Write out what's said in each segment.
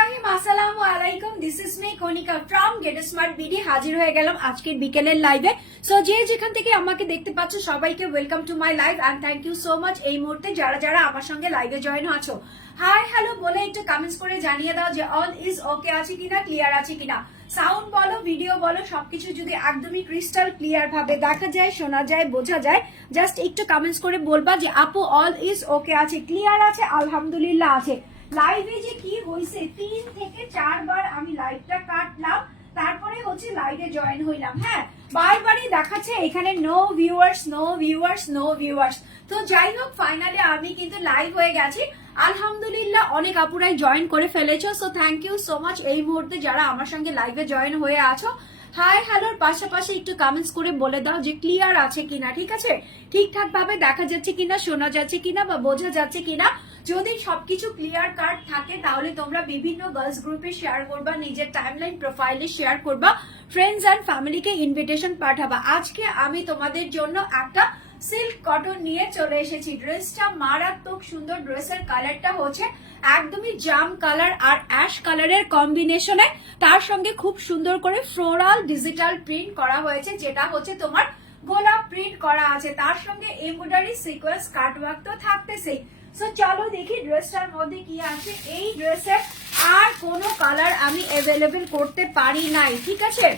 রহিম। আসসালামু আলাইকুম this is Konika Get Smart BD হাজির হয়ে আজকের বিকেলের লাইভে সো যে যেখান থেকে আমাকে দেখতে পাচ্ছ, সবাইকে welcome to my thank you so much এই মুহূর্তে যারা যারা আমার সঙ্গে লাইভে আছো। হ্যালো বলে একটু করে জানিয়ে দাও যে অল ইজ ওকে আছে কিনা ক্লিয়ার আছে কিনা। সাউন্ড বলো ভিডিও বলো, সবকিছু যদি একদমই ক্রিস্টাল ক্লিয়ার ভাবে দেখা যায়, শোনা যায়, বোঝা যায় জাস্ট একটু কমেন্টস করে বলবা যে, আপু অল ইজ ওকে আছে ক্লিয়ার আছে, আলহামদুলিল্লাহ আছে। লাইভে যে কি হয়েছে তিন থেকে চারবার আমি লাইভটা কাটলাম, তারপরে হচ্ছে লাইভে জয়েন হইলাম হ্যাঁ? বারবারই দেখাচ্ছে এখানে no viewers no viewers no viewers তো যাই হোক ফাইনালি আমি কিন্তু লাইভ হয়ে গেছি। আলহামদুলিল্লাহ, অনেক আপুরাই জয়েন করে ফেলেছো so thank you so much এই মুহূর্তে যারা আমার সঙ্গে লাইভে জয়েন হয়ে আছো। হাই হ্যালোর পাশাপাশি একটু কমেন্টস করে বলে দাও যে ক্লিয়ার আছে কিনা, ঠিক আছে? ঠিকঠাক ভাবে দেখা যাচ্ছে কিনা, শোনা যাচ্ছে কিনা বা বোঝা যাচ্ছে কিনা। যদি সবকিছু ক্লিয়ার কাট থাকে, তাহলে তোমরা বিভিন্ন গার্লস গ্রুপে শেয়ার করবা, নিজের টাইমলাইন প্রোফাইলে শেয়ার করবা ফ্রেন্ডস অ্যান্ড ফ্যামিলিকে ইনভিটেশন পাঠাবা। আজকে আমি তোমাদের জন্য একটা সিল্ক কটন নিয়ে চলে এসেছি। ড্রেসটা মারাত্মক সুন্দর ড্রেসের কালারটা হচ্ছে একদমই জাম কালার আর অ্যাশ কালারের কম্বিনেশনে তার সঙ্গে খুব সুন্দর করে ফ্লোরাল ডিজিটাল প্রিন্ট করা হয়েছে, যেটা হচ্ছে তোমার গোলাপ প্রিন্ট করা আছে। তার সঙ্গে এমব্রয়ডারি সিকোয়েন্স কাটওয়ার্ক তো থাকতেছেই। সো চলো দেখি ড্রেসটার মধ্যে কি আছে। এই ড্রেসের আর কোনো কালার আমি অ্যাভেলেবেল করতে পারি নাই, ঠিক আছে?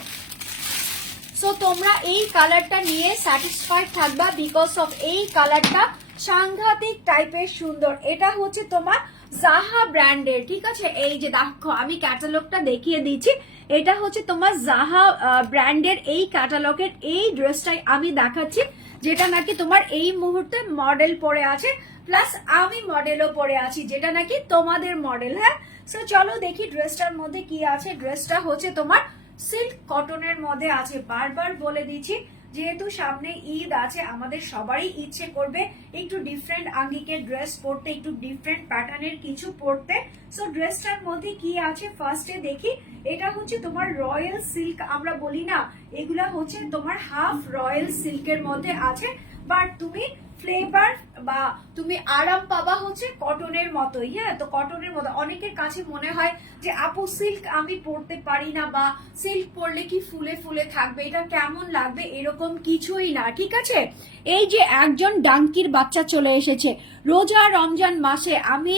সো তোমরা এই কালারটা নিয়ে স্যাটিসফাইড থাকবা বিকজ অফ এই কালারটা সাংঘাতিক টাইপের সুন্দর। এটা হচ্ছে তোমার জাহা ব্র্যান্ডের ঠিক আছে? এই যে দেখো, আমি ক্যাটালগটা দেখিয়ে দিচ্ছি। এটা হচ্ছে তোমার জাহা ব্র্যান্ডের এই ক্যাটালগের এই ড্রেসটাই আমি দেখাচ্ছি, যেটা নাকি তোমার এই মুহূর্তে মডেল পরে আছে। প্লাস আমি মডেলও পরে আছি, যেটা নাকি তোমাদের মডেল হ্যাঁ? সো চলো দেখি ড্রেসটার মধ্যে কি আছে। ড্রেসটা হচ্ছে তোমার সিল্ক কটনের মধ্যে আছে। বারবার বলে দিচ্ছি, যেহেতু সামনে ঈদ আছে, আমাদের সবারই ইচ্ছে করবে একটু ডিফারেন্ট আঙ্গিকের ড্রেস পরতে, একটু ডিফারেন্ট প্যাটার্নের কিছু পরতে। সো ড্রেসটার মধ্যে কি আছে? ফার্স্টে দেখি, এটা হচ্ছে তোমার রয়্যাল সিল্ক আমরা বলি না, এগুলা হচ্ছে তোমার হাফ রয়্যাল সিল্কের মধ্যে আছে। বাট তুমি ফ্লেভার বা তুমি আরাম পাবা হচ্ছে কটনের মতোই হ্যাঁ? তো কটনের মতো। অনেকের কাছে মনে হয় যে, আপু সিল্ক আমি পরতে পারি না বা সিল্ক পরলে কি ফুলে ফুলে থাকবে? এটা কেমন লাগবে? এরকম কিছুই না, ঠিক আছে? এই যে একজন ডাঙ্কির বাচ্চা চলে এসেছে, রোজা রমজান মাসে আমি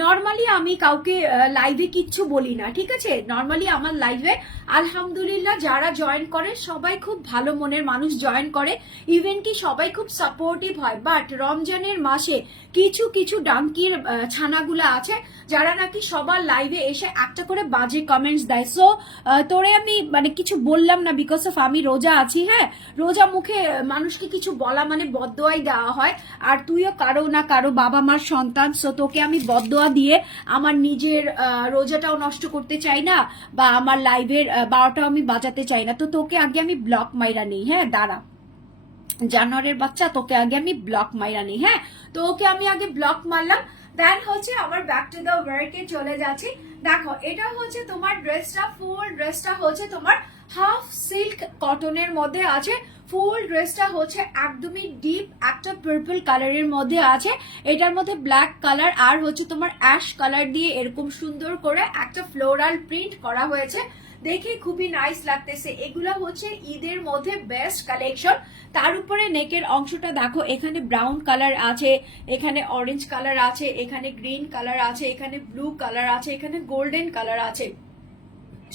নর্মালি আমি কাউকে লাইভে কিচ্ছু বলি না, ঠিক আছে? নর্মালি আমার লাইভে আলহামদুলিল্লাহ যারা জয়েন করে, সবাই খুব ভালো মনের মানুষ জয়েন করে। ইভেন কি সবাই খুব সাপোর্টিভ হয় বাট রমজানের মাসে কিছু কিছু ডাঙ্কির ছানাগুলো আছে, যারা নাকি সবার লাইভে এসে একটা করে বাজে কমেন্টস দেয়। সো তোরে আমি মানে কিছু বললাম না বিকজ অফ আমি রোজা আছি হ্যাঁ? রোজা মুখে মানুষকে কিছু বলা মানে বদোয়াই দেওয়া হয়, আর তুইও কারও না কারও বাবা মার সন্তান সো তোকে আমি বদোয়া দিয়ে আমার নিজের রোজাটাও নষ্ট করতে চাই না, বা আমার লাইভের বারোটাও আমি বাজাতে চাই না। তো তোকে আগে আমি ব্লক মাইরা নেই হ্যাঁ? দাঁড়া। জানোয়ারের বাচ্চা, তোকে আগে আমি ব্লক মাইরা নিই হ্যাঁ? তো ওকে আমি আগে ব্লক মারলাম। দেন হচ্ছে আমার ব্যাক টু দ্য ওয়ার্কে চলে যাচ্ছি। দেখো, এটা হচ্ছে তোমার ড্রেসটা ফুল ড্রেসটা হচ্ছে তোমার হাফ সিল্ক কটনের মধ্যে আছে। ফুল ড্রেসটা হচ্ছে একদমই ডিপ একটা পার্পল কালারের মধ্যে আছে। এটার মধ্যে ব্ল্যাক কালার আর হচ্ছে তোমার অ্যাশ কালার দিয়ে এরকম সুন্দর করে একটা ফ্লোরাল প্রিন্ট করা হয়েছে। দেখে খুবই নাইস লাগতেছে। এগুলো হচ্ছে ঈদের মধ্যে বেস্ট কালেকশন তার উপরে নেকের অংশটা দেখো, এখানে ব্রাউন কালার আছে, এখানে অরেঞ্জ কালার আছে, এখানে গ্রিন কালার আছে, এখানে ব্লু কালার আছে, এখানে গোল্ডেন কালার আছে।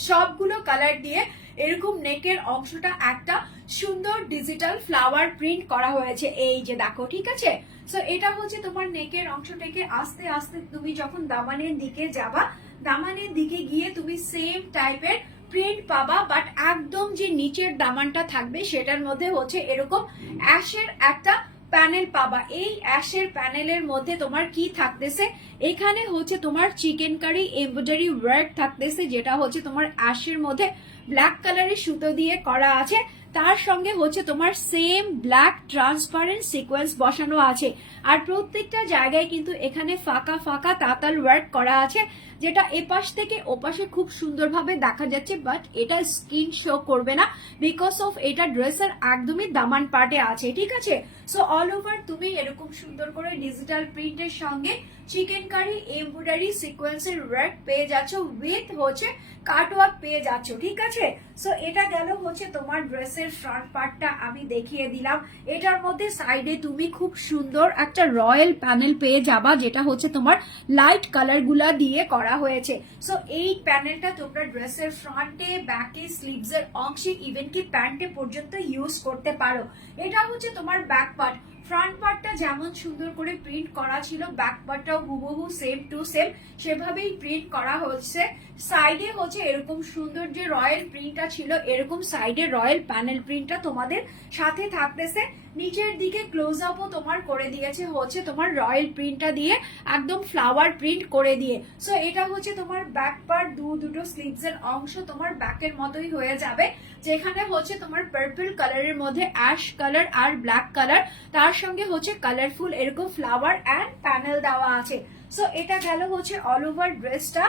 সবগুলো কালার দিয়ে এরকম নেকের অংশটা একটা সুন্দর ডিজিটাল ফ্লাওয়ার প্রিন্ট করা হয়েছে। এই যে দেখো, ঠিক আছে? সো এটা হচ্ছে তোমার নেকের অংশটাকে আস্তে আস্তে তুমি যখন দামানের দিকে যাবা, দামানের দিকে গিয়ে তুমি সেম টাইপের প্রিন্ট পাবা বাট একদম যে নিচের দামানটা থাকবে, সেটার মধ্যে হচ্ছে এরকম অ্যাশের একটা প্যানেল পাবা। এই অ্যাশের প্যানেলের মধ্যে তোমার কি থাকতেছে? এখানে হচ্ছে তোমার চিকেন কারি এমব্রয়ডারি ওয়ার্ক থাকতেছে, যেটা হচ্ছে তোমার অ্যাশের মধ্যে ব্ল্যাক কালারের সুতো দিয়ে করা আছে। তার সঙ্গে হচ্ছে তোমার সেম ব্ল্যাক ট্রান্সপারেন্ট সিকোয়েন্স বসানো আছে। আর প্রত্যেকটা জায়গায় কিন্তু এখানে ফাঁকা ফাঁকা তাতাল ওয়ার্ক করা আছে। যেটা এপাশ থেকে ওপাশে খুব সুন্দরভাবে দেখা যাচ্ছে বাট এটা স্কিন শো করবে না বিকজ অফ এটা ড্রেসের একদমই দামান পার্টে আছে, ঠিক আছে? সো অল ওভার তুমি এরকম সুন্দর করে ডিজিটাল প্রিন্টের সঙ্গে চিকেন কারি এমব্রয়ডারি সিকোয়েন্সের ওয়ার্ক পেয়ে যাচ্ছ উইথ হচ্ছে কাট ওয়ার্ক পেয়ে যাচ্ছ, ঠিক আছে? সো এটা গেল হচ্ছে তোমার ড্রেসের ফ্রন্ট পার্টটা আমি দেখিয়ে দিলাম। এটার মধ্যে সাইডে তুমি খুব সুন্দর একটা রয়্যাল প্যানেল পেয়ে যাবা, যেটা হচ্ছে তোমার লাইট কালারগুলা দিয়ে করা হয়েছে। সো এই প্যানেলটা তোমরা ড্রেসের ফ্রন্টে ব্যাকে স্লিভস এর অংশে ইভেন কি প্যান্টে পর্যন্ত ইউজ করতে পারো। এটা হচ্ছে তোমার ব্যাক পার্ট ফ্রন্ট পার্টটা যেমন সুন্দর করে প্রিন্ট করা ছিল ব্যাক পার্টটাও হুবহু সেম টু সেম সেভাবেই প্রিন্ট করা হচ্ছে। সাইডে হচ্ছে এরকম সুন্দর যে রয়্যাল প্রিন্টটা ছিল, এরকম সাইডে রয়্যাল প্যানেল প্রিন্টটা তোমাদের সাথে থাকতেছে। নিচের দিকে ক্লোজ আপও তোমার করে দিয়েছে, হচ্ছে তোমার রয়্যাল প্রিন্টটা দিয়ে, একদম ফ্লাওয়ার প্রিন্ট করে দিয়ে। সো এটা হচ্ছে তোমার ব্যাক পার্ট দু, দুটো স্লিভস এর অংশ তোমার ব্যাকের মতোই হয়ে যাবে, যেখানে হচ্ছে তোমার পার্পল কালারের মধ্যে অ্যাশ কালার আর ব্ল্যাক কালার তার সঙ্গে হচ্ছে কালারফুল এরকম ফ্লাওয়ার অ্যান্ড প্যানেল দেওয়া আছে। সো এটা গেল হচ্ছে অল ওভার ড্রেসটা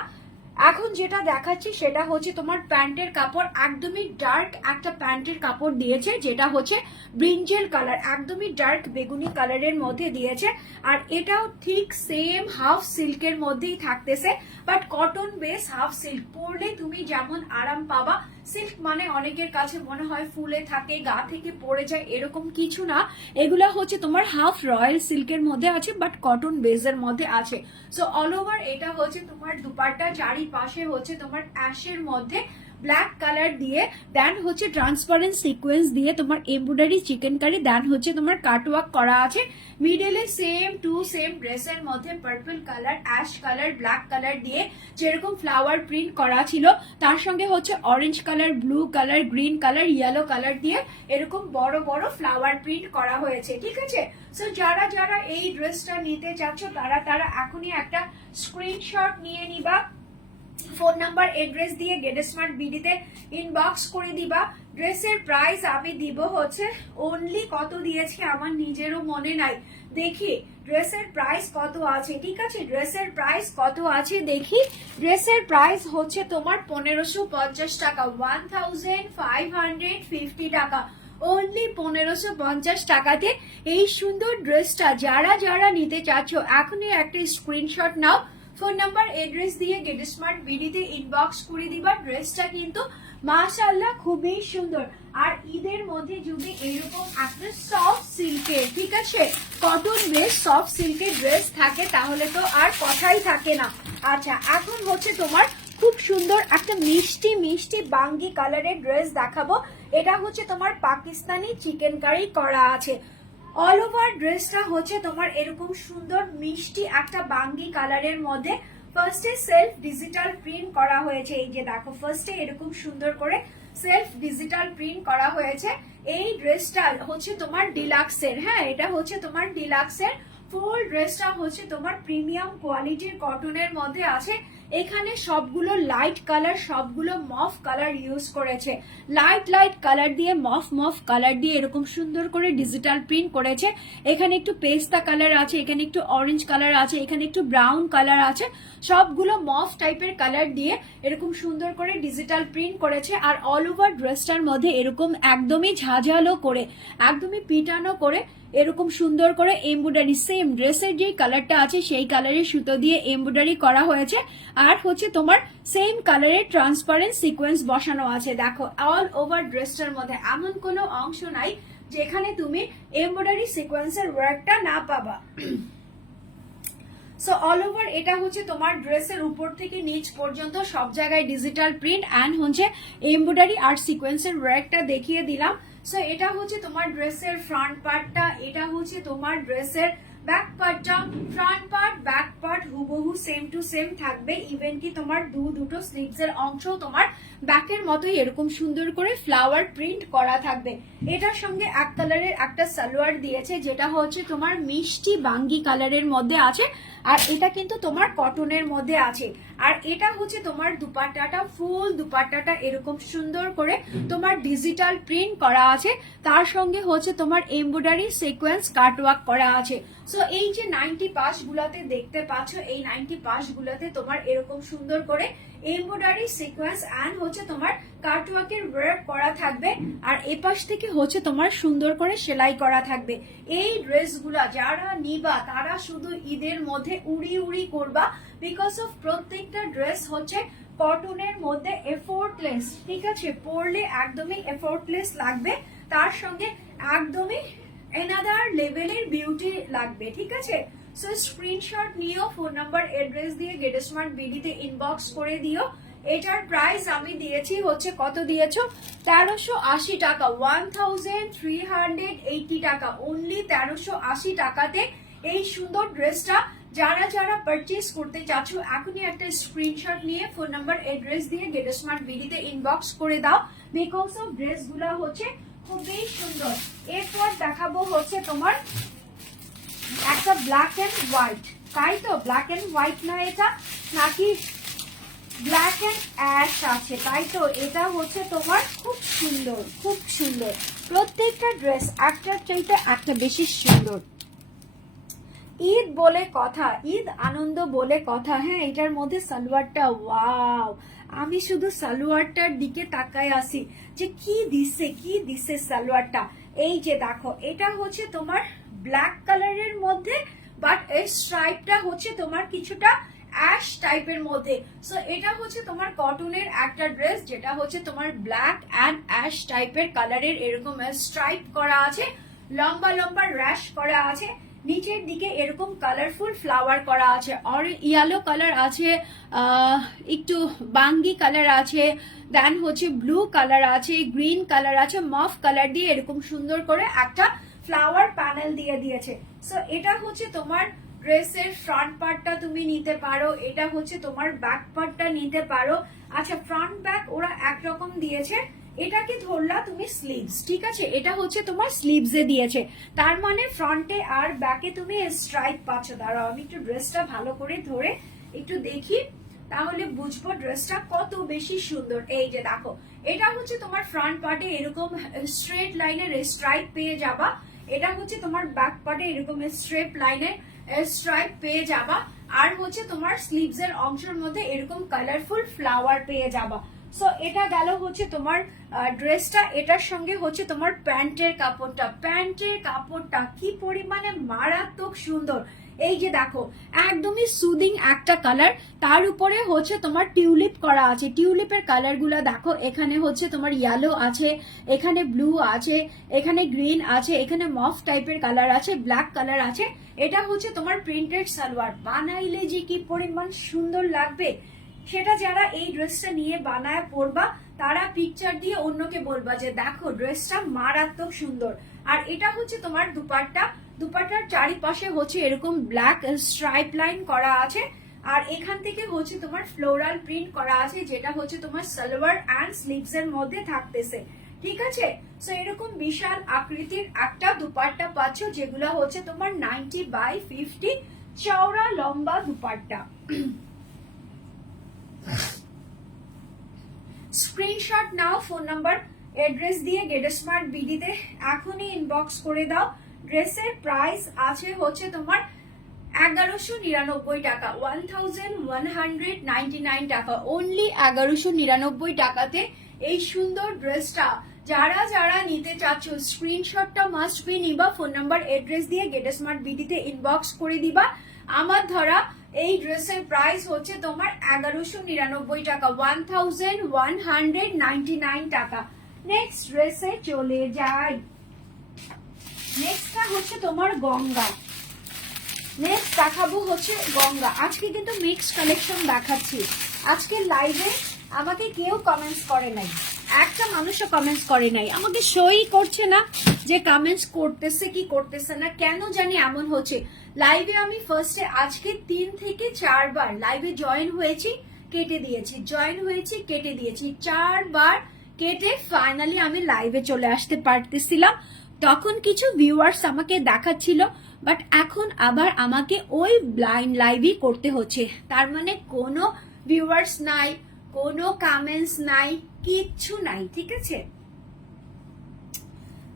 এখন যেটা দেখাচ্ছি সেটা হচ্ছে তোমার প্যান্টের কাপড়, একদমই ডার্ক একটা প্যান্টের কাপড় দিয়েছে, যেটা হচ্ছে ব্রিঞ্জেল কালার একদমই ডার্ক বেগুনি কালারের মধ্যে দিয়েছে। আর এটাও ঠিক সেম হাফ সিল্কের মধ্যেই থাকতেছে but cotton base half silk পরলে তুমি যেমন আরাম পাবা সিল্ক মানে অনেকের কাছে মনে হয় ফুলে থাকে, গা থেকে পড়ে যায়, এরকম কিছু না। এগুলা হচ্ছে তোমার হাফ রয়্যাল সিল্কের মধ্যে আছে বাট কটন বেজের মধ্যে আছে। সো অল ওভার এটা হচ্ছে তোমার দুপাট্টা, চারিপাশে হচ্ছে তোমার অ্যাশের মধ্যে ব্ল্যাক কালার দিয়ে দেন হচ্ছে ট্রান্সপারেন্ট সিকোয়েন্স দিয়ে তোমার এমব্রয়ডারি চিকেন কারি দেন হচ্ছে তোমার কাটওয়ার্ক করা আছে। মিডলে সেম টু সেম ড্রেসের মধ্যে purple colour ash colour black colour দিয়ে যেরকম ফ্লাওয়ার প্রিন্ট করা ছিল, তার সঙ্গে হচ্ছে orange colour blue colour green colour yellow colour দিয়ে এরকম বড় বড় ফ্লাওয়ার প্রিন্ট করা হয়েছে, ঠিক আছে? সো যারা যারা এই ড্রেসটা নিতে চাচ্ছ, তারা তারা এখনই একটা স্ক্রিনশট নিয়ে নিবা। ফোন নাম্বার এড্রেস দিয়ে গেট স্মার্ট বিডিতে ইনবক্স করে দিবা। ড্রেসের প্রাইস আমি দিব হচ্ছে অনলি কত দিয়েছি আমার নিজেরও মনে নাই। দেখি ড্রেসের প্রাইস কত আছে? ঠিক আছে ড্রেসের প্রাইস কত আছে? দেখি ড্রেসের প্রাইস হচ্ছে তোমার পনেরোশো পঞ্চাশ টাকা one thousand five hundred fifty টাকা। অনলি পনেরোশো পঞ্চাশ টাকাতে এই সুন্দর ড্রেসটা যারা যারা নিতে চাচ্ছ, এখনই একটা স্ক্রিনশট নাও। ফোন নাম্বার এড্রেস দিয়ে গেট স্মার্ট বিডিতে ইনবক্স করে দিবা। ড্রেসটা কিন্তু মাশাআল্লাহ খুবই সুন্দর। আর ঈদের মধ্যে যদি এরকম একটা সফট সিল্কের ঠিক আছে? কটন বেস সফট সিল্কের ড্রেস থাকে, তাহলে তো আর কথাই থাকে না। আচ্ছা এখন হচ্ছে তোমার খুব সুন্দর একটা মিষ্টি মিষ্টি বাঙ্গি কালারের ড্রেস দেখাবো। এটা হচ্ছে তোমার পাকিস্তানি চিকেন কারি করা আছে। অল ওভার ড্রেসটা হচ্ছে তোমার এরকম সুন্দর, মিষ্টি একটা বাঙ্গি কালারের মধ্যে। ফার্স্টে সেলফ ডিজিটাল প্রিন্ট করা হয়েছে। এই যে দেখো ফার্স্টে এরকম সুন্দর করে সেলফ ডিজিটাল প্রিন্ট করা হয়েছে। এই ড্রেসটা হচ্ছে তোমার ডিলাক্সের হ্যাঁ? এটা হচ্ছে তোমার ডিলাক্সের ফুল ড্রেসটা হচ্ছে তোমার প্রিমিয়াম কোয়ালিটির কটনের মধ্যে আছে। এখানে সবগুলো লাইট কালার সবগুলো মফ কালার ইউজ করেছে। লাইট লাইট কালার দিয়ে মফ মফ কালার দিয়ে এরকম সুন্দর করে ডিজিটাল প্রিন্ট করেছে। এখানে একটু পেস্তা কালার আছে, এখানে একটু অরেঞ্জ কালার আছে, এখানে একটু ব্রাউন কালার আছে। সবগুলো মফ টাইপের কালার দিয়ে এরকম সুন্দর করে ডিজিটাল প্রিন্ট করেছে আর অল ওভার ড্রেসটার মধ্যে এরকম একদমই ঝাঝালো করে, একদমই পিটানো করে এরকম সুন্দর করে এমব্রয়ডারি সেম ড্রেসের যে কালারটা আছে, সেই কালারের সুতো দিয়ে এমব্রয়ডারি করা হয়েছে। আর হচ্ছে তোমার সেম কালারের ট্রান্সপারেন্ট সিকোয়েন্স বসানো আছে। দেখো অল ওভার ড্রেসটার মধ্যে এমন কোনো অংশ নাই যেখানে তুমি এমব্রয়ডারি সিকোয়েন্সের ওয়ার্কটা না পাবা। সো অল ওভার এটা হচ্ছে তোমার ড্রেসের উপর থেকে নিচ পর্যন্ত সব জায়গায় ডিজিটাল প্রিন্ট অ্যান্ড হচ্ছে এমব্রয়ডারি আর সিকোয়েন্সের ওয়ার্কটা দেখিয়ে দিলাম। সো এটা হচ্ছে তোমার ড্রেসের ফ্রন্ট পার্টটা এটা হচ্ছে তোমার ড্রেসের ব্যাক পার্টটা ফ্রন্ট পার্ট ব্যাক পার্ট হুবহু সেম টু সেম থাকবে। ইভেন কি তোমার দু দুটো স্লিভস এর অংশ তোমার ব্যাকের মতোই এরকম সুন্দর করে ফ্লাওয়ার প্রিন্ট করা থাকবে। এটার সঙ্গে এক কালারের একটা সালোয়ার দিয়েছে, যেটা হচ্ছে তোমার মিষ্টি বাঙ্গি কালারের মধ্যে আছে, আর এটা কিন্তু তোমার কটনের মধ্যে আছে। আর এটা হচ্ছে তোমার দুপাট্টাটা ফুল দুপাট্টাটা এরকম সুন্দর করে তোমার ডিজিটাল প্রিন্ট করা আছে। তার সঙ্গে হচ্ছে তোমার এমব্রয়ডারি সিকোয়েন্স কাটওয়ার্ক করা আছে। সো এই যে নাইনটি পাস গুলাতে দেখতে পাচ্ছ, এই নাইনটি পাস গুলাতে তোমার এরকম সুন্দর করে এমব্রয়ডারি সিকোয়েন্স অ্যান্ড হচ্ছে তোমার কাটওয়ার্কের ওয়ার্ক করা থাকবে। আর এপাশ থেকে হচ্ছে তোমার সুন্দর করে সেলাই করা থাকবে। এই ড্রেসগুলা যারা নিবা, তারা শুধু ঈদের মধ্যে উড়ি উড়ি করবা বিকজ অফ প্রত্যেকটা ড্রেস হচ্ছে কটনের মধ্যে এফোর্টলেস ঠিক আছে? পরলে একদমই এফোর্টলেস লাগবে, তার সঙ্গে একদমই এনাদার লেভেলের বিউটি লাগবে, ঠিক আছে? সো স্ক্রিনশট নিও ফোন নাম্বার এড্রেস দিয়ে গেট স্মার্ট বিডিতে ইনবক্স করে দিও। এটার প্রাইস আমি দিয়েছি হচ্ছে কত দিয়েছ? তেরোশো আশি টাকা ওয়ান থাউজেন্ড থ্রি হান্ড্রেড টাকা অনলি তেরোশো আশি টাকাতে এই সুন্দর ড্রেসটা যারা যারা পারচেজ করতে চাচ্ছ, এখনই একটা স্ক্রিনশট নিয়ে ফোন নাম্বার এড্রেস দিয়ে গেট স্মার্ট বিডিতে ইনবক্স করে দাও। বিকজ অফ ড্রেসগুলো হচ্ছে খুবই সুন্দর। এরপর দেখাবো হচ্ছে তোমার একটা ব্ল্যাক এন্ড হোয়াইট তাই তো? ব্ল্যাক এন্ড হোয়াইট না এটা? নাকি ব্ল্যাক এন্ড অ্যাশ আছে? তাই তো? এটা হচ্ছে তোমার খুব সুন্দর খুব সুন্দর। প্রত্যেকটা ড্রেস একটার চাইতে একটা বেশি সুন্দর। ঈদ বলে কথা, ঈদ আনন্দ বলে কথা। হ্যাঁ এটার মধ্যে সালোয়ারটা ওয়াও আমি শুধু সালোয়ারটার দিকে তাকায় আসি যে কি দিছে কি দিছে সালোয়ারটা? এই যে দেখো, এটা হচ্ছে তোমার ব্ল্যাক কালারের মধ্যে বাট এই স্ট্রাইপটা হচ্ছে তোমার কিছুটা অ্যাশ টাইপের মধ্যে। সো এটা হচ্ছে তোমার কটনের একটা ড্রেস যেটা হচ্ছে তোমার ব্ল্যাক অ্যান্ড অ্যাশ টাইপের কালারের এরকম স্ট্রাইপ করা আছে, লম্বা লম্বা র্যাশ করা আছে। নিচের দিকে এরকম কালারফুল ফ্লাওয়ার করা আছে। আর ইয়েলো কালার আছে একটু বাঙ্গি কালার আছে দেন হচ্ছে ব্লু কালার আছে গ্রিন কালার আছে মফ কালার দিয়ে এরকম সুন্দর করে একটা ফ্লাওয়ার প্যানেল দিয়ে দিয়েছে। সো এটা হচ্ছে তোমার ড্রেসের ফ্রন্ট পার্টটা তুমি নিতে পারো, এটা হচ্ছে তোমার ব্যাক পার্টটা নিতে পারো। আচ্ছা ফ্রন্ট ব্যাক ওরা একরকম দিয়েছে। এটাকে ধরলা তুমি স্লিভস ঠিক আছে? এটা হচ্ছে তোমার স্লিভসে দিয়েছে। তার মানে ফ্রন্টে আর ব্যাকে তুমি স্ট্রাইপ পাচ্ছ। দাঁড়াও, আমি একটু ড্রেসটা ভালো করে ধরে একটু দেখি, তাহলে বুঝব ড্রেসটা কত বেশি সুন্দর। এই যে দেখো, এটা হচ্ছে তোমার ফ্রন্ট পার্টে এরকম স্ট্রেট লাইনের স্ট্রাইপ পেয়ে যাবা। এটা হচ্ছে তোমার ব্যাক পার্টে এরকম স্ট্রেট লাইনের স্ট্রাইপ পেয়ে যাবা। আর হচ্ছে তোমার স্লিভস এর অংশের মধ্যে এরকম কালারফুল ফ্লাওয়ার পেয়ে যাবা। সো এটা গেল হচ্ছে তোমার ড্রেসটা এটার সঙ্গে হচ্ছে তোমার প্যান্টের কাপড়টা। প্যান্টের কাপড়টা কি পরিমাণে মারাত্মক সুন্দর। এই যে দেখো, একদমই সুদিং একটা কালার তার উপরে হচ্ছে তোমার টিউলিপ করা আছে। টিউলিপের কালারগুলা দেখো, এখানে হচ্ছে তোমার ইয়েলো আছে, এখানে ব্লু আছে, এখানে গ্রিন আছে, এখানে মফ টাইপের কালার আছে ব্ল্যাক কালার আছে। এটা হচ্ছে তোমার প্রিন্টেড সালোয়ার। বানাইলে যে কি পরিমাণ সুন্দর লাগবে? সেটা যারা এই ড্রেসটা নিয়ে বানায় পরবা, তারা পিকচার দিয়ে অন্যকে বলবা যে, দেখো, ড্রেসটা মারাত্মক সুন্দর। আর এটা হচ্ছে তোমার দুপাট্টা। দুপাট্টার চারিপাশে হচ্ছে এরকম ব্ল্যাক স্ট্রাইপ লাইন করা আছে। আর এখান থেকে হচ্ছে তোমার ফ্লোরাল প্রিন্ট করা আছে, যেটা হচ্ছে তোমার সালোয়ার অ্যান্ড স্লিভস এর মধ্যে থাকতেছে। ঠিক আছে? সো এরকম বিশাল আকৃতির একটা দুপাট্টা পাচ্ছ, যেগুলো হচ্ছে তোমার নাইনটি বাই ফিফটি চওড়া লম্বা দুপাট্টা। স্ক্রিনশট নাও ফোন নাম্বার অ্যাড্রেস দিয়ে গেট স্মার্ট বিডিতে এখনই ইনবক্স করে দাও। ড্রেসের প্রাইস আছে হচ্ছে তোমার এগারোশো নিরানব্বই টাকা one thousand one hundred ninety nine টাকা। অনলি এগারোশো নিরানব্বই টাকাতে এই সুন্দর ড্রেসটা যারা যারা নিতে চাচ্ছ স্ক্রিনশটটা মাস্ট বি নিবা ফোন নাম্বার অ্যাড্রেস দিয়ে গেট স্মার্ট বিডিতে ইনবক্স করে দিবা। আমার ধরা এই ড্রেসের প্রাইস হচ্ছে তোমার এগারোশো নিরানব্বই টাকা, ওয়ান ওয়ান হান্ড্রেড নাইন টাকা। নেক্সট ড্রেসে চলে যাই। নেক্সটটা হচ্ছে তোমার গঙ্গা। নেক্সট দেখাবো হচ্ছে গঙ্গা। আজকে কিন্তু মিক্সড কালেকশন দেখাচ্ছি। আজকে লাইভে আমাকে কেউ কমেন্টস করে নাই। একটা মানুষও কমেন্টস করে নাই। আমাকে সই করছে না যে কমেন্টস করতেছে, কি করতেছে না, কেন জানি এমন হচ্ছে। লাইভে আমি ফার্স্টে আজকে তিন থেকে চারবার লাইভে জয়েন হয়েছি, কেটে দিয়েছি। জয়েন হয়েছি, কেটে দিয়েছি। চারবার কেটে ফাইনালি আমি লাইভে চলে আসতে পারতেছিলাম। তখন কিছু ভিউয়ার্স আমাকে দেখাচ্ছিল বাট এখন আবার আমাকে ওই ব্লাইন্ড লাইভই করতে হচ্ছে। তার মানে কোনো ভিউয়ার্স নাই। কোনো কমেন্টস নাই, কিচ্ছু নাই, ঠিক আছে?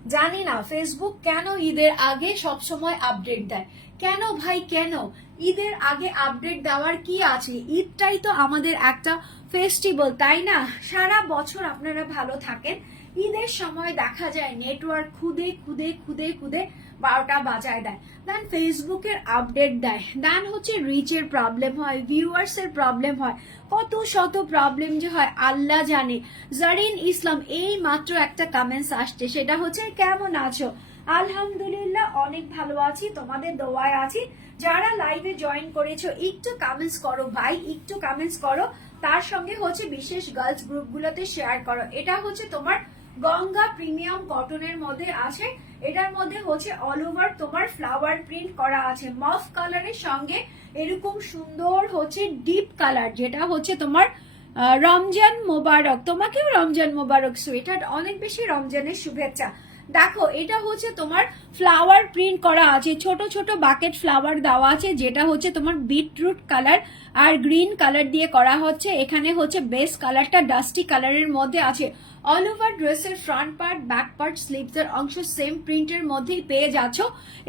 জানি না ফেসবুক কেন ঈদের আগে সব সময় আপডেট দেয়? কেন ভাই, কেন? ঈদের আগে আপডেট দেওয়ার কি আছে? ঈদটাই তো আমাদের একটা ফেস্টিভ্যাল তাই না? সারা বছর আপনারা ভালো থাকেন। ঈদের সময় দেখা যায় নেটওয়ার্ক খুদে খুদে খুদে খুদে বারোটা বাজায় দেয়। দেন ফেসবুকের আপডেট দেয়। দেন হচ্ছে রিচের প্রবলেম হয় ভিউয়ার্স এর প্রবলেম হয়। কত শত প্রবলেম যে হয়, আল্লাহ জানে। জারিন ইসলাম এই মাত্র একটা কমেন্টস আসছে। সেটা হচ্ছে, কেমন আছো? আলহামদুলিল্লাহ, অনেক ভালো আছি। তোমাদের দোয়ায় আছি। যারা লাইভে জয়েন করেছ, একটু কমেন্টস করো ভাই, একটু কমেন্টস করো। তার সঙ্গে হচ্ছে বিশেষ গার্লস গ্রুপগুলোতে শেয়ার করো। এটা হচ্ছে তোমার গঙ্গা প্রিমিয়াম কটনের মধ্যে আছে। এটার মধ্যে হচ্ছে অল ওভার তোমার ফ্লাওয়ার প্রিন্ট করা আছে। মফ কালারের সঙ্গে এরকম সুন্দর হচ্ছে ডিপ কালার যেটা হচ্ছে তোমার রমজান মোবারক। তোমাকেও রমজান মোবারক সুইটার অনেক বেশি রমজানের শুভেচ্ছা। দেখো, এটা হচ্ছে তোমার ফ্লাওয়ার প্রিন্ট করা আছে। ছোট ছোট বাকেট ফ্লাওয়ার দেওয়া আছে, যেটা হচ্ছে তোমার বিটরুট কালার আর গ্রিন কালার দিয়ে করা হচ্ছে। এখানে হচ্ছে বেস কালারটা ডাস্টি কালারের মধ্যে আছে। অল ওভার ড্রেসের front part back part sleeves এর অংশ সেম প্রিন্টের মধ্যেই পেয়ে যাচ্ছ।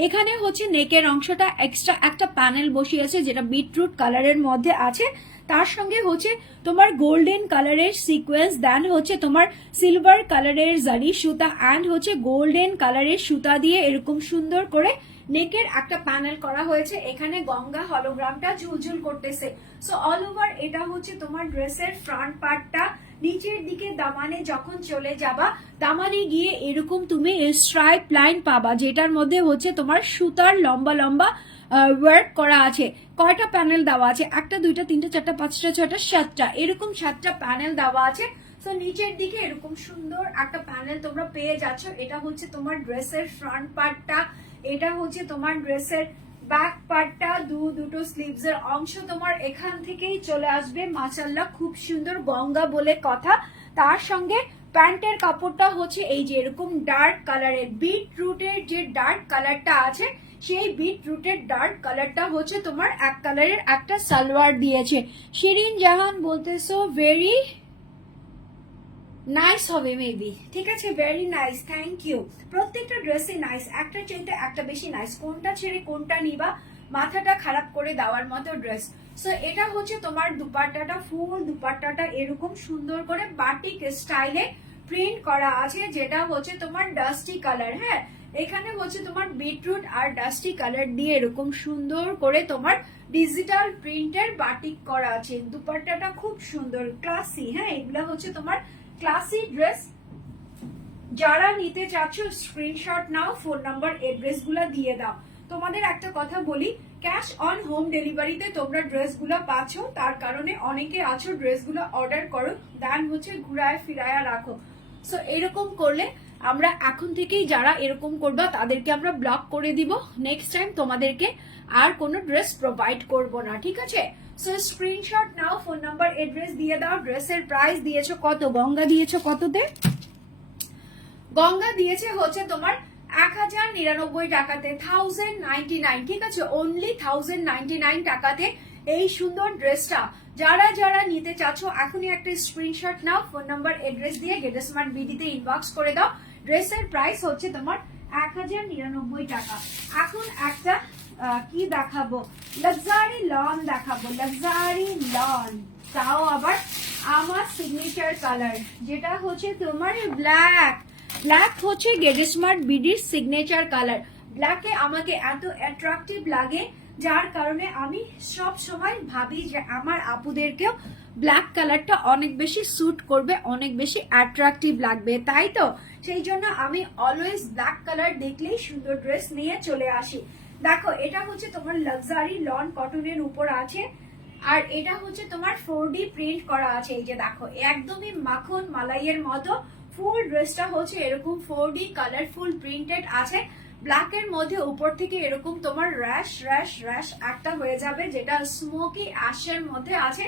এখানে হচ্ছে নেকের অংশটা এক্সট্রা একটা প্যানেল বসিয়েছে, যেটা বিটরুট কালারের মধ্যে আছে। তার সঙ্গে হচ্ছে তোমার গোল্ডেন কালারের সিকোয়েন্স দেন হচ্ছে তোমার সিলভার কালারের জারি সুতা অ্যান্ড হচ্ছে গোল্ডেন কালারের সুতা দিয়ে এরকম সুন্দর করে নেকের একটা প্যানেল করা হয়েছে। এখানে গঙ্গা হলোগ্রামটা ঝুলঝুল করতেছে। সো অল ওভার এটা হচ্ছে তোমার ড্রেসের ফ্রন্ট পার্টটা নিচের দিকে দামানে যখন চলে যাবা, দামানে গিয়ে এরকম তুমি স্ট্রাইপ লাইন পাবা, যেটার মধ্যে হচ্ছে তোমার সুতার লম্বা লম্বা ওয়ার্ক করা আছে। কয়টা প্যানেল দেওয়া আছে? একটা, দুইটা, তিনটা, চারটা, পাঁচটা, ছয়টা, সাতটা। এরকম সাতটা প্যানেল দেওয়া আছে। তো নিচের দিকে এরকম সুন্দর একটা প্যানেল তোমরা পেয়ে যাচ্ছ। এটা হচ্ছে তোমার ড্রেসের ফ্রন্ট পার্টটা এটা হচ্ছে তোমার ড্রেসের ব্যাক পার্টটা দু, দুটো স্লিভস এর অংশ তোমার এখান থেকেই চলে আসবে। মাশাল্লাহ খুব সুন্দর গঙ্গা বলে কথা। তার সঙ্গে প্যান্টের কাপড়টা হচ্ছে এই যে এরকম ডার্ক কালারের বিট রুটের যে ডার্ক কালারটা আছে সেই বিট রুটের ডার্ক কালারটা হচ্ছে তোমার এক কালারের একটা সালোয়ার দিয়েছে। শিরিন জাহান বলতেছো ভেরি নাইস হবে মেবি ঠিক আছে ভেরি নাইস থ্যাংক ইউ প্রত্যেকটা ড্রেসই নাইস একটা চাইতে একটা বেশি নাইস কোনটা ছেড়ে কোনটা নিবা, মাথাটা খারাপ করে দেওয়ার মতো ড্রেস সো এটা হচ্ছে তোমার দুপাট্টাটা ফুল দুপাট্টাটা এরকম সুন্দর করে বাটিক স্টাইলে প্রিন্ট করা আছে, যেটা হচ্ছে তোমার ডাস্টি কালার হ্যাঁ? এখানে হচ্ছে তোমার বিটরুট আর ডাস্টি কালার দিয়ে এরকম সুন্দর করে তোমার ডিজিটাল প্রিন্টের বাটিক করা আছে। দুপাট্টাটা খুব সুন্দর ক্লাসি হ্যাঁ? এগুলা হচ্ছে তোমার ক্লাসি ড্রেস যারা নিতে চাচ্ছ স্ক্রিনশট নাও ফোন নাম্বার এড্রেসগুলা দিয়ে দাও। তোমাদের একটা কথা বলি ক্যাশ অন হোম ডেলিভারিতে তোমরা ড্রেসগুলো পাচ্ছ, তার কারণে অনেকে আছো ড্রেসগুলো অর্ডার করো দেন হচ্ছে ঘুরায়, ফিরায়া রাখো। সো এরকম করলে আমরা এখন থেকেই যারা এরকম করবা, তাদেরকে আমরা ব্লক করে দিব। নেক্সট টাইম তোমাদেরকে আর কোনো ড্রেস প্রোভাইড করব না, ঠিক আছে? সো স্ক্রিনশট নাও ফোন নাম্বার এড্রেস দিয়ে দাও ড্রেসের প্রাইস দিয়েছ কত, গঙ্গা দিয়েছ কততে? গঙ্গা দিয়েছে হচ্ছে তোমার এক হাজার নিরানব্বই টাকাতে থাউজেন্ড নাইনটি নাইন ঠিক আছে? অনলি থাউজেন্ড নাইনটি নাইন টাকাতে এই সুন্দর ড্রেসটা যারা যারা নিতে চাচ্ছ, এখনই একটা স্ক্রিনশট নাও ফোন নাম্বার এড্রেস দিয়ে গেট স্মার্ট বিডিতে ইনবক্স করে দাও। ড্রেসের প্রাইস হচ্ছে তোমার এক হাজার নিরানব্বই টাকা। এখন একটা কি দেখাবো? লাক্সারি লন দেখাবো। লাক্সারি লন তাও আবার আমার সিগনেচার কালার যেটা হচ্ছে তোমার ব্ল্যাক ব্ল্যাক হচ্ছে গেট স্মার্ট বিডির সিগনেচার কালার ব্ল্যাকে আমাকে এত অ্যাট্রাকটিভ লাগে যার কারণে আমি সব সময় ভাবি যে আমার আপুদেরকেও ব্ল্যাক কালারটা অনেক বেশি স্যুট করবে, অনেক বেশি অ্যাট্রাকটিভ লাগবে, তাই তো? সেই জন্য আমি অলওয়েজ ব্ল্যাক কালার দেখলেই সুন্দর ড্রেস নিয়ে চলে আসি। দেখো, এটা হচ্ছে তোমার লাক্সারি লন কটনের উপর আছে, আর এটা হচ্ছে তোমার ফোর ডি প্রিন্ট করা আছে। এই যে দেখো, একদমই মাখন মালাইয়ের মতো ফুল ড্রেসটা হচ্ছে এরকম ফোর ডি কালারফুল প্রিন্টেড আছে। ব্ল্যাকের মধ্যে উপর থেকে এরকম তোমার র্যাশ র্যাশ র্যাশ একটা হয়ে যাবে, যেটা স্মোকি অ্যাশের মধ্যে আছে।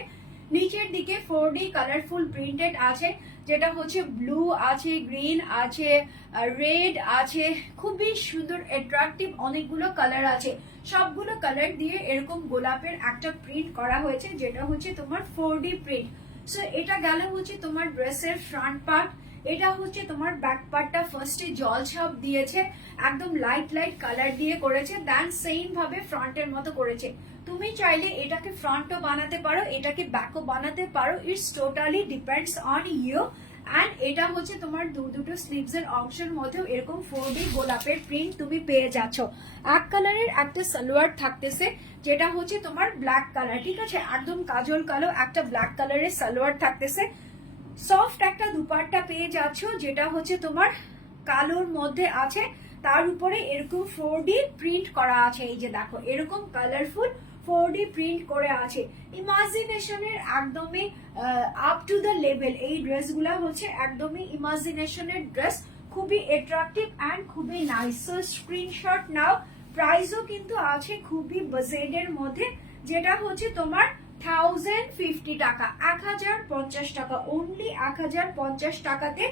নিচের দিকে ফোর ডি কালারফুল প্রিন্টেড আছে, যেটা হচ্ছে ব্লু আছে গ্রিন আছে রেড আছে। খুবই সুন্দর অ্যাট্রাকটিভ অনেকগুলো কালার আছে। সবগুলো কালার দিয়ে এরকম গোলাপের একটা প্রিন্ট করা হয়েছে, যেটা হচ্ছে তোমার ফোর ডি প্রিন্ট সো এটা গেল হচ্ছে তোমার ড্রেসের ফ্রন্ট পার্ট এটা হচ্ছে তোমার ব্যাক পার্টটা ফার্স্টে জল ছাপ দিয়েছে, একদম লাইট লাইট কালার দিয়ে করেছে দেন সেম ভাবে ফ্রন্টের মতো করেছে। তুমি চাইলে এটাকে ফ্রন্টও বানাতে পারো, এটাকে ব্যাকও বানাতে পারো। It's totally depends on you and এটা হচ্ছে তোমার দু, দুটো স্লিভস এর অংশের মধ্যেও এরকম ফোর ডি গোলাপের প্রিন্ট তুমি পেয়ে যাচ্ছ। এক কালারের একটা সালোয়ার থাকতেছে, যেটা হচ্ছে তোমার ব্ল্যাক কালার ঠিক আছে? একদম কাজল কালো একটা ব্ল্যাক কালারের সালোয়ার থাকতেছে। সফট একটা দুপাট্টা পেয়ে যাচ্ছ, যেটা হচ্ছে তোমার কালোর মধ্যে আছে। তার উপরে এরকম ফোর প্রিন্ট করা আছে, এই যে দেখো, এরকম কালারফুল ফোর প্রিন্ট করে আছে। ইমাজিনেশনের একদমই আপ টু দ্য লেভেল এই ড্রেসগুলো হচ্ছে একদমই ইমাজিনেশনের ড্রেস খুবই অ্যাট্রাকটিভ অ্যান্ড খুবই নাইস স্ক্রিনশট নাও। প্রাইসও কিন্তু আছে খুবই বাজেটের মধ্যে, যেটা হচ্ছে তোমার থাউজেন্ড ফিফটি টাকা। এক হাজার পঞ্চাশ টাকা। অনলি এক হাজার পঞ্চাশ টাকাতে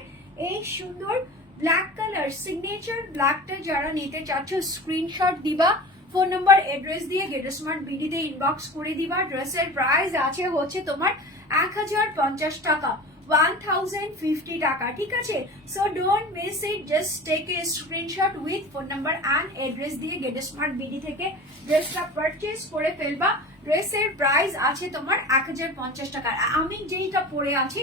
এই সুন্দর ব্ল্যাক কালার সিগনেচার ব্ল্যাকটা যারা নিতে চাচ্ছ স্ক্রিনশট দিবা ফোন নাম্বার এড্রেস দিয়ে গেট স্মার্ট বিডিতে ইনবক্স করে দিবা। ড্রেসের প্রাইস আছে হচ্ছে তোমার এক হাজার পঞ্চাশ টাকা। ওয়ান থাউজেন্ড ফিফটি টাকা, ঠিক আছে? So don't miss it just take a screenshot with phone number and address দিয়ে গেট স্মার্ট বিডি থেকে ড্রেসটা পারচেস করে ফেলবা। ড্রেসের প্রাইস আছে তোমার এক হাজার পঞ্চাশ টাকা। আমি যেইটা পরে আছি,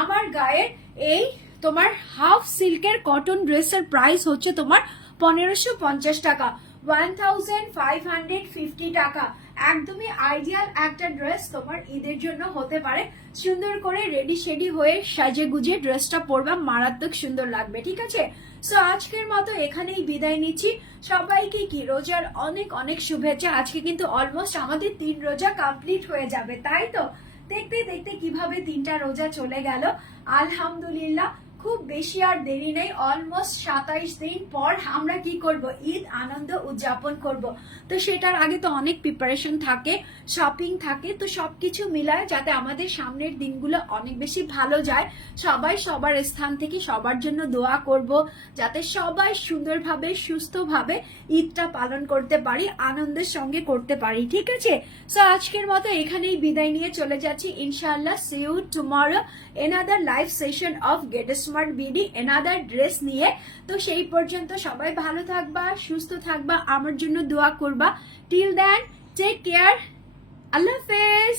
আমার গায়ের এই তোমার হাফ সিল্কের কটন ড্রেসের প্রাইস হচ্ছে তোমার পনেরোশো পঞ্চাশ টাকা। One thousand five hundred fifty টাকা। একদমই আইডিয়াল একটা ড্রেস তোমার ঈদের জন্য হতে পারে। সুন্দর করে রেডি শেডি হয়ে সাজে গুজে ড্রেসটা পরবা, মারাত্মক সুন্দর লাগবে, ঠিক আছে? সো আজকের মতো এখানেই বিদায় নিচ্ছি। সবাইকে কি রোজার অনেক অনেক শুভেচ্ছা। আজকে কিন্তু অলমোস্ট আমাদের তিন রোজা কমপ্লিট হয়ে যাবে, তাই তো? দেখতে দেখতে কীভাবে তিনটা রোজা চলে গেল। আলহামদুলিল্লাহ। খুব বেশি আর দেরি নেই অলমোস্ট সাতাইশ দিন পর আমরা কি করব? ঈদ আনন্দ উদযাপন করব। তো সেটার আগে তো অনেক প্রিপারেশন থাকে শপিং থাকে, তো সবকিছু মিলায় যাতে আমাদের সামনের দিনগুলো অনেক বেশি ভালো যায়। সবাই সবার স্থান থেকে সবার জন্য দোয়া করব, যাতে সবাই সুন্দরভাবে, সুস্থভাবে ঈদটা পালন করতে পারি, আনন্দের সঙ্গে করতে পারি, ঠিক আছে? সো আজকের মতো এখানেই বিদায় নিয়ে চলে যাচ্ছি। ইনশাআল্লাহ see you tomorrow another live session of Get Smart BD another dress নিয়ে। তো সেই পর্যন্ত সবাই ভালো থাকবা, সুস্থ থাকবা, আমার জন্য দোয়া করবা। টিল দেন টেক কেয়ার আল্লাহ হাফেজ।